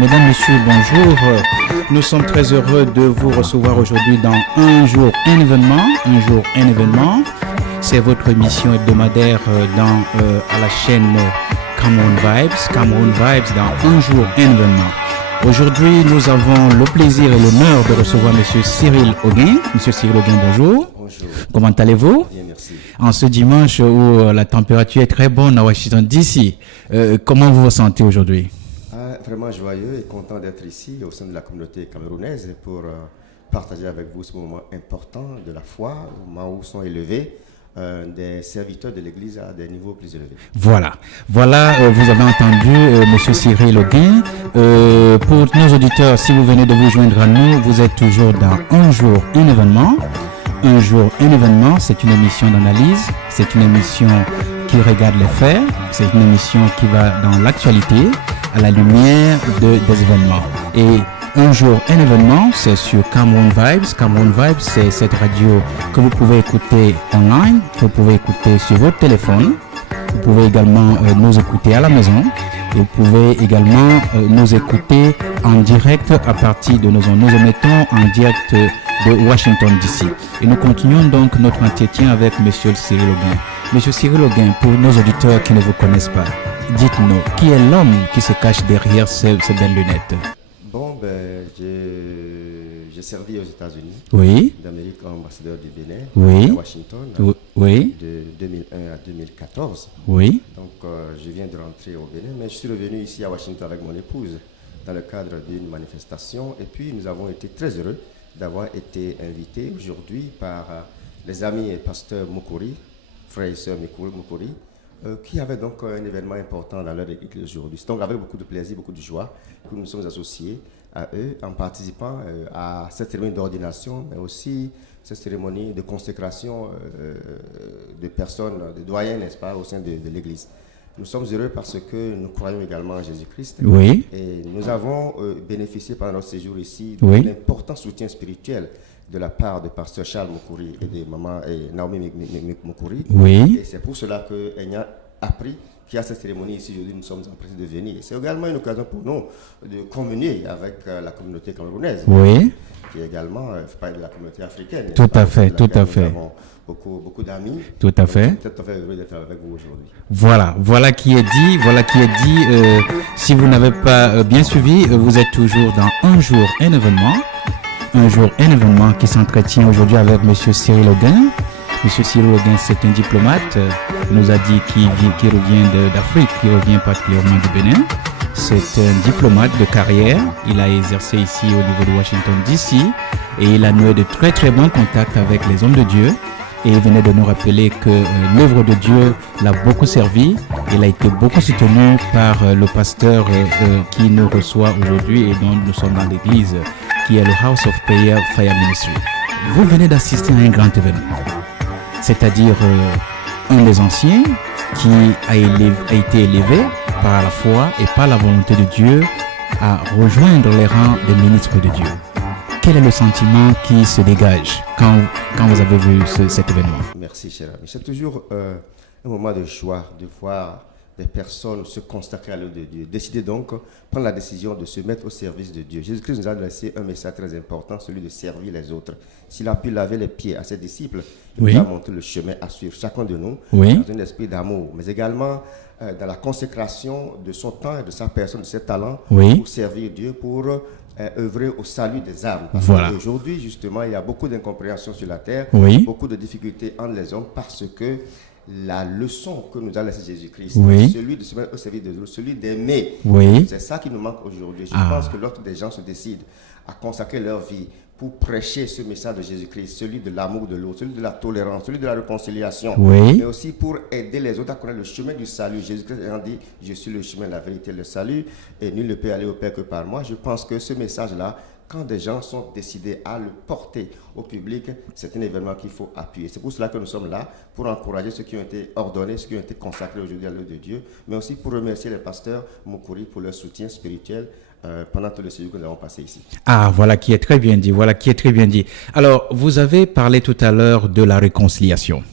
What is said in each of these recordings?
Mesdames, Messieurs, bonjour. Nous sommes très heureux de vous recevoir aujourd'hui dans Un jour, un événement. Un jour, un événement. C'est votre émission hebdomadaire à la chaîne Cameroun Vibes. Cameroun Vibes dans Un jour, un événement. Aujourd'hui, nous avons le plaisir et l'honneur de recevoir Monsieur Cyril Oguin. Monsieur Cyril Oguin, bonjour. Bonjour. Comment allez-vous? Bien, merci. En ce dimanche où la température est très bonne à Washington DC, comment vous vous sentez aujourd'hui? Vraiment joyeux et content d'être ici au sein de la communauté camerounaise pour partager avec vous ce moment important de la foi, au moment où sont élevés des serviteurs de l'Église à des niveaux plus élevés. Voilà, vous avez entendu Monsieur Cyril Oguin. Pour nos auditeurs, si vous venez de vous joindre à nous, vous êtes toujours dans Un jour, un événement. Un jour, un événement, c'est une émission d'analyse, c'est une émission qui regarde les faits, c'est une émission qui va dans l'actualité à la lumière des événements. Et Un jour, un événement, c'est sur Cameroun Vibes. Cameroun Vibes, c'est cette radio que vous pouvez écouter online, que vous pouvez écouter sur votre téléphone. Vous pouvez également nous écouter à la maison. Vous pouvez également nous écouter en direct à partir de nos ondes. Nous émettons en direct de Washington DC. Et nous continuons donc notre entretien avec Monsieur Cyril Oguin. Monsieur Cyril Oguin, pour nos auditeurs qui ne vous connaissent pas, dites-nous, qui est l'homme qui se cache derrière ces belles lunettes? Bon, j'ai servi aux États-Unis, Oui. d'Amérique comme ambassadeur du Bénin, Oui. à Washington, Oui. de 2001 à 2014. Oui. Donc, je viens de rentrer au Bénin, mais je suis revenu ici à Washington avec mon épouse dans le cadre d'une manifestation. Et puis, nous avons été très heureux d'avoir été invités aujourd'hui par les amis et pasteurs Mukuri, frères et sœurs Mukuri, qui avaient donc un événement important dans leur église aujourd'hui. C'est donc avec beaucoup de plaisir, beaucoup de joie que nous nous sommes associés à eux en participant à cette cérémonie d'ordination, mais aussi cette cérémonie de consécration de personnes, de doyens, n'est-ce pas, au sein de l'église. Nous sommes heureux parce que nous croyons également en Jésus-Christ. Oui. Et nous avons bénéficié pendant notre séjour ici Oui. d'un important soutien spirituel de la part de pasteur Charles Mukuri et de maman et Naomi Mukuri. Oui. Et c'est pour cela que Enya a appris qu'il y a cette cérémonie ici aujourd'hui, nous sommes empressés de venir. C'est également une occasion pour nous de communier avec la communauté camerounaise. Oui. Qui est également fait partie de la communauté africaine. Tout à fait, tout à fait. Nous avons beaucoup d'amis. Tout à fait. Nous sommes tout à fait heureux d'être avec vous aujourd'hui. Voilà qui est dit. Si vous n'avez pas bien suivi, vous êtes toujours dans Un jour, un événement. Un jour, un événement qui s'entretient aujourd'hui avec Monsieur Cyril Oguin. Monsieur Cyril Oguin, c'est un diplomate, nous a dit qui revient d'Afrique, qui revient particulièrement du Bénin. C'est un diplomate de carrière. Il a exercé ici au niveau de Washington DC et il a noué de très très bons contacts avec les hommes de Dieu. Et il venait de nous rappeler que l'œuvre de Dieu l'a beaucoup servi. Il a été beaucoup soutenu par le pasteur qui nous reçoit aujourd'hui et dont nous sommes dans l'église, qui est le House of Prayer Fire Ministry. Vous venez d'assister à un grand événement, c'est-à-dire un des anciens qui a été élevé par la foi et par la volonté de Dieu à rejoindre les rangs des ministres de Dieu. Quel est le sentiment qui se dégage quand vous avez vu cet événement? Merci, cher ami. C'est toujours un moment de joie de voir des personnes se consacrer à l'œuvre de Dieu. Décider donc, prendre la décision de se mettre au service de Dieu. Jésus-Christ nous a laissé un message très important, celui de servir les autres. S'il a pu laver les pieds à ses disciples, il nous a montré le chemin à suivre, chacun de nous, dans un esprit d'amour, mais également dans la consécration de son temps et de sa personne, de ses talents, pour servir Dieu, pour œuvrer au salut des âmes. Voilà. Aujourd'hui, justement, il y a beaucoup d'incompréhension sur la terre, beaucoup de difficultés entre les hommes parce que la leçon que nous a laissé Jésus-Christ, celui de se mettre au service de Dieu, celui d'aimer, c'est ça qui nous manque aujourd'hui. Je pense que lorsque des gens se décident à consacrer leur vie pour prêcher ce message de Jésus-Christ, celui de l'amour de l'autre, celui de la tolérance, celui de la réconciliation, mais aussi pour aider les autres à connaître le chemin du salut. Jésus-Christ ayant dit, je suis le chemin, la vérité, le salut, et nul ne peut aller au Père que par moi. Je pense que ce message-là, quand des gens sont décidés à le porter au public, c'est un événement qu'il faut appuyer. C'est pour cela que nous sommes là, pour encourager ceux qui ont été ordonnés, ceux qui ont été consacrés aujourd'hui à l'œuvre de Dieu, mais aussi pour remercier les pasteurs Mukuri pour leur soutien spirituel pendant tout le séjour que nous avons passé ici. Voilà qui est très bien dit, Alors, vous avez parlé tout à l'heure de la réconciliation.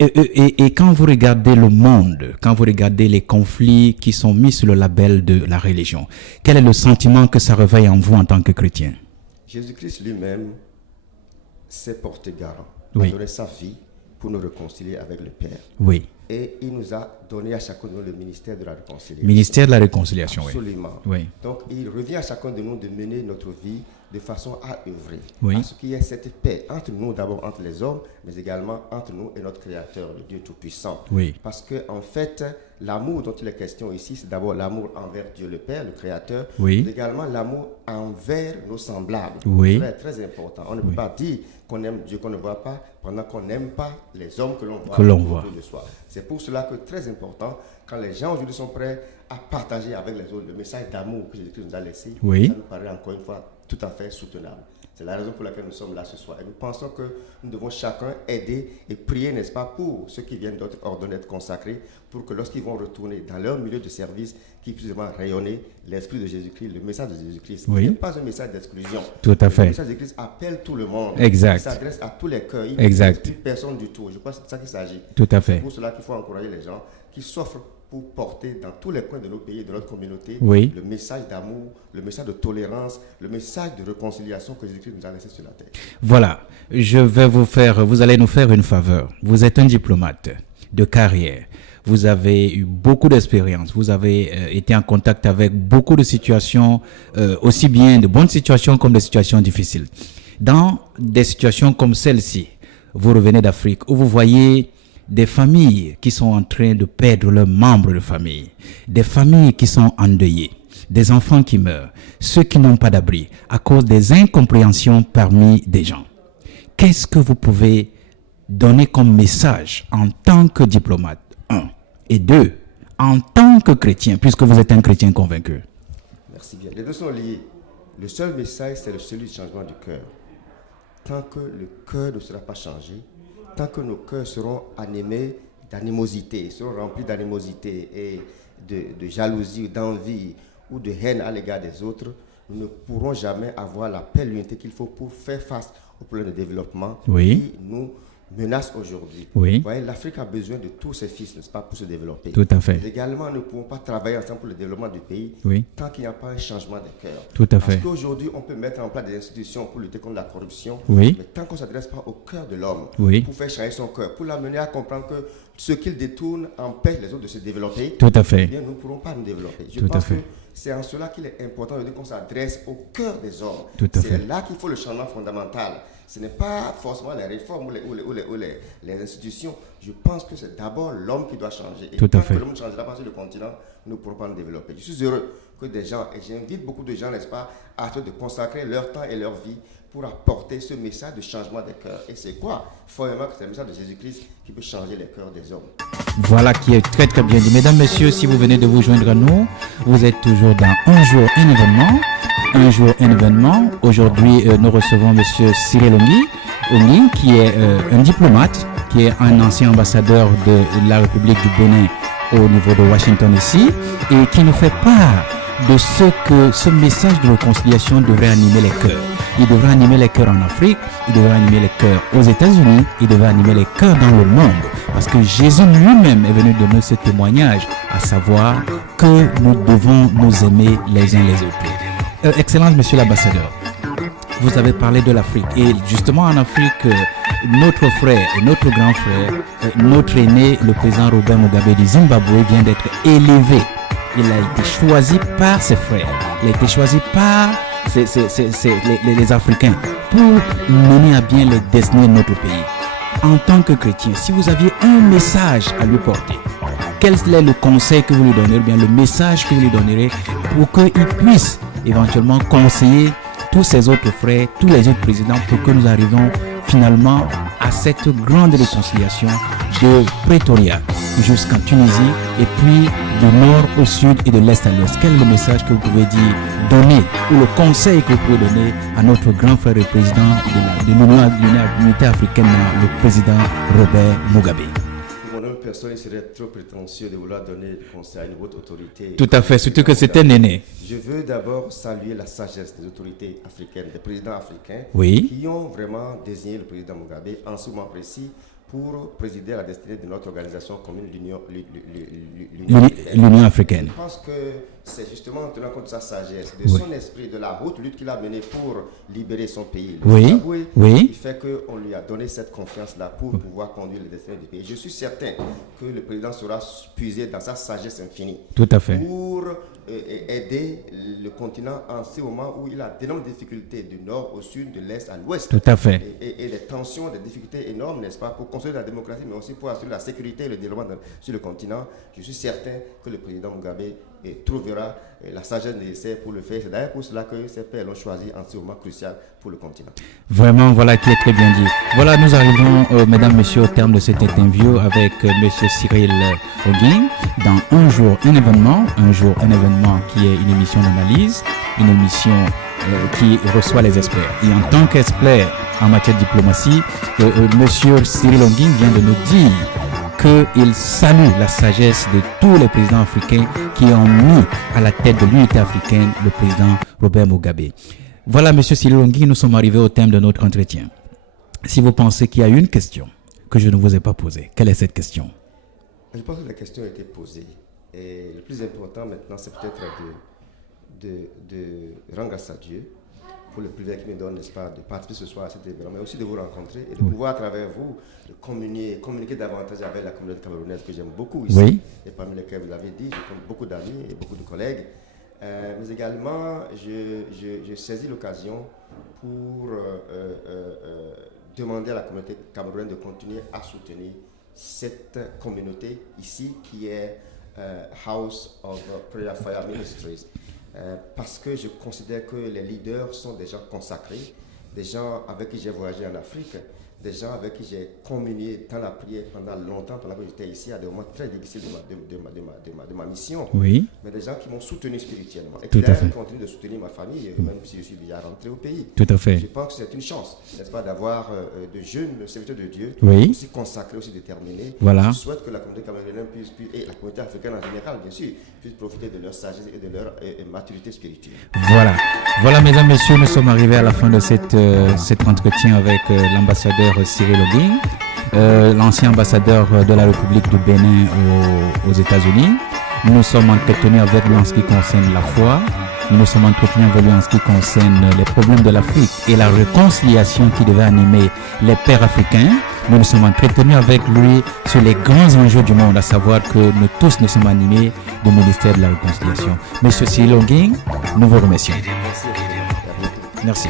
Et quand vous regardez le monde, quand vous regardez les conflits qui sont mis sur le label de la religion, quel est le sentiment que ça réveille en vous en tant que chrétien? Jésus-Christ lui-même s'est porté garant. Oui. Il a donné sa vie pour nous réconcilier avec le Père. Oui. Et il nous a donné à chacun de nous le ministère de la réconciliation. Ministère de la réconciliation, absolument. Oui. Donc, il revient à chacun de nous de mener notre vie de façon à œuvrer. Oui. À ce qu'il y ait cette paix entre nous, d'abord entre les hommes, mais également entre nous et notre Créateur, le Dieu Tout-Puissant. Oui. Parce que, en fait, l'amour dont il est question ici, c'est d'abord l'amour envers Dieu le Père, le Créateur, oui. mais également l'amour envers nos semblables. Oui. C'est très important. On ne peut pas dire qu'on aime Dieu qu'on ne voit pas pendant qu'on n'aime pas les hommes que l'on voit autour de soi. C'est pour cela que très important, quand les gens aujourd'hui sont prêts à partager avec les autres le message d'amour que Jésus-Christ nous a laissé, ça nous paraît encore une fois tout à fait soutenable. C'est la raison pour laquelle nous sommes là ce soir. Et nous pensons que nous devons chacun aider et prier, n'est-ce pas, pour ceux qui viennent d'être ordonnés, d'être consacrés, pour que lorsqu'ils vont retourner dans leur milieu de service, qu'ils puissent vraiment rayonner l'esprit de Jésus-Christ, le message de Jésus-Christ. Oui. Ce n'est pas un message d'exclusion. Tout à fait. Le message de Jésus-Christ appelle tout le monde. Exact. Il s'adresse à tous les cœurs. Il exact. n'exclut personne du tout. Je crois que c'est de ça qu'il s'agit. Tout à fait. C'est pour cela qu'il faut encourager les gens qui s'offrent pour porter dans tous les coins de nos pays et de notre communauté le message d'amour, le message de tolérance, le message de réconciliation que Jésus-Christ nous a laissé sur la terre. Voilà, vous allez nous faire une faveur. Vous êtes un diplomate de carrière. Vous avez eu beaucoup d'expérience. Vous avez été en contact avec beaucoup de situations, aussi bien de bonnes situations comme de situations difficiles. Dans des situations comme celle-ci, vous revenez d'Afrique où vous voyez des familles qui sont en train de perdre leurs membres de famille, des familles qui sont endeuillées, des enfants qui meurent, ceux qui n'ont pas d'abri à cause des incompréhensions parmi des gens. Qu'est-ce que vous pouvez donner comme message en tant que diplomate, 1, et 2, en tant que chrétien, puisque vous êtes un chrétien convaincu? Merci bien. Les deux sont liés. Le seul message, c'est celui du changement du cœur. Tant que le cœur ne sera pas changé, tant que nos cœurs seront animés d'animosité, seront remplis d'animosité et de jalousie, d'envie ou de haine à l'égard des autres, nous ne pourrons jamais avoir la paix et l'unité qu'il faut pour faire face aux problèmes de développement qui nous menacent aujourd'hui. Vous voyez, l'Afrique a besoin de tous ses fils, n'est-ce pas, pour se développer. Tout à fait. Mais également, nous ne pouvons pas travailler ensemble pour le développement du pays tant qu'il n'y a pas un changement de cœur. Tout à fait. Parce qu'aujourd'hui, on peut mettre en place des institutions pour lutter contre la corruption, mais tant qu'on ne s'adresse pas au cœur de l'homme, pour faire changer son cœur, pour l'amener à comprendre que ce qu'il détourne empêche les autres de se développer, tout à fait. Eh bien, nous ne pourrons pas nous développer. Je pense que c'est en cela qu'il est important qu'on s'adresse au cœur des hommes. C'est là qu'il faut le changement fondamental. Ce n'est pas forcément les réformes ou les institutions. Je pense que c'est d'abord l'homme qui doit changer. Et tout quand à fait. l'homme changera pas sur le continent, nous ne pourrons pas nous développer. Je suis heureux que des gens, et j'invite beaucoup de gens, n'est-ce pas, à de consacrer leur temps et leur vie pour apporter ce message de changement des cœurs. Et c'est quoi? Formellement, c'est le message de Jésus-Christ qui peut changer les cœurs des hommes. Voilà qui est très très bien dit. Mesdames, messieurs, si vous venez de vous joindre à nous, vous êtes toujours dans Un jour, un événement. Un jour, un événement. Aujourd'hui, nous recevons monsieur Cyril Ongi, qui est un diplomate, qui est un ancien ambassadeur de la République du Bénin au niveau de Washington ici, et qui nous fait part de ce que ce message de réconciliation devrait animer les cœurs. Il devrait animer les cœurs en Afrique, il devrait animer les cœurs aux États-Unis, il devrait animer les cœurs dans le monde. Parce que Jésus lui-même est venu donner ce témoignage, à savoir que nous devons nous aimer les uns les autres. Excellence, monsieur l'ambassadeur, vous avez parlé de l'Afrique. Et justement en Afrique, notre frère et notre grand frère, notre aîné, le président Robert Mugabe du Zimbabwe, vient d'être élevé. Il a été choisi par ses frères. Il a été choisi par les Africains pour mener à bien les destinées de notre pays. En tant que chrétien, si vous aviez un message à lui porter, quel est le conseil que vous lui donnerez, bien le message que vous lui donnerez pour qu'il puisse éventuellement conseiller tous ses autres frères, tous les autres présidents pour que nous arrivions finalement à cette grande réconciliation de Pretoria jusqu'en Tunisie et puis du nord au sud et de l'est à l'ouest. Quel est le message que vous pouvez donner ou le conseil que vous pouvez donner à notre grand frère et président de l'unité africaine, le président Robert Mugabe? Personne serait trop prétentieux de vouloir donner des conseils à une haute autorité. Tout à fait, surtout que c'était un aîné. Je veux d'abord saluer la sagesse des autorités africaines, des présidents africains qui ont vraiment désigné le président Mugabe en ce moment précis pour présider à la destinée de notre organisation commune, l'Union africaine. Je pense que c'est justement en tenant compte de sa sagesse, de son esprit, de la haute lutte qu'il a menée pour libérer son pays. Il fait qu'on lui a donné cette confiance-là pour pouvoir conduire les destinées du pays. Je suis certain que le président sera puisé dans sa sagesse infinie. Tout à fait. Pour aider le continent en ce moment où il a d'énormes difficultés du nord au sud, de l'est à l'ouest. Tout à fait. Et des tensions, des difficultés énormes, n'est-ce pas, pour construire la démocratie, mais aussi pour assurer la sécurité et le développement sur le continent. Je suis certain que le président Mugabe trouvera la sagesse nécessaire pour le faire. C'est d'ailleurs pour cela que ces pères l'ont choisi en ce moment crucial pour le continent. Vraiment, voilà qui est très bien dit. Voilà, nous arrivons, mesdames, messieurs, au terme de cette interview avec monsieur Cyril Oging dans Un jour, un événement. Un jour, un événement qui est une émission d'analyse, une émission qui reçoit les experts. Et en tant qu'expert en matière de diplomatie, monsieur Cyril Oging vient de nous dire qu'il salue la sagesse de tous les présidents africains qui ont mis à la tête de l'unité africaine le président Robert Mugabe. Voilà, monsieur Cyril Oging, nous sommes arrivés au thème de notre entretien. Si vous pensez qu'il y a une question que je ne vous ai pas posée, quelle est cette question? Je pense que la question a été posée. Et le plus important maintenant, c'est peut-être de rendre grâce à Dieu pour le privilège qu'il me donne, n'est-ce pas, de participer ce soir à cet événement, mais aussi de vous rencontrer et de pouvoir, à travers vous, communiquer davantage avec la communauté camerounaise que j'aime beaucoup ici, et parmi lesquels vous l'avez dit, j'ai beaucoup d'amis et beaucoup de collègues. Mais également, je saisis l'occasion pour demander à la communauté camerounaise de continuer à soutenir cette communauté ici qui est House of Prayer Fire Ministries. Parce que je considère que les leaders sont des gens consacrés, des gens avec qui j'ai voyagé en Afrique, des gens avec qui j'ai communié dans la prière pendant longtemps, pendant que j'étais ici, à des moments très difficiles de ma mission. Oui. Mais des gens qui m'ont soutenu spirituellement et qui continuent de soutenir ma famille, même si je suis déjà rentré au pays. Tout à fait. Je pense que c'est une chance, n'est-ce pas, d'avoir de jeunes serviteurs de Dieu, aussi consacrés, aussi déterminés. Voilà. Je souhaite que la communauté camerounaise et la communauté africaine en général, bien sûr, puissent profiter de leur sagesse et de leur maturité spirituelle. Voilà, mesdames, messieurs, nous sommes arrivés à la fin de cet entretien avec l'ambassadeur Cyril Oging, l'ancien ambassadeur de la République du Bénin aux États-Unis. Nous nous sommes entretenus avec lui en ce qui concerne la foi. Nous nous sommes entretenus avec lui en ce qui concerne les problèmes de l'Afrique et la réconciliation qui devait animer les pères africains. Nous nous sommes entretenus avec lui sur les grands enjeux du monde, à savoir que nous tous nous sommes animés du ministère de la Réconciliation. Monsieur Cyril Oging, nous vous remercions. Merci.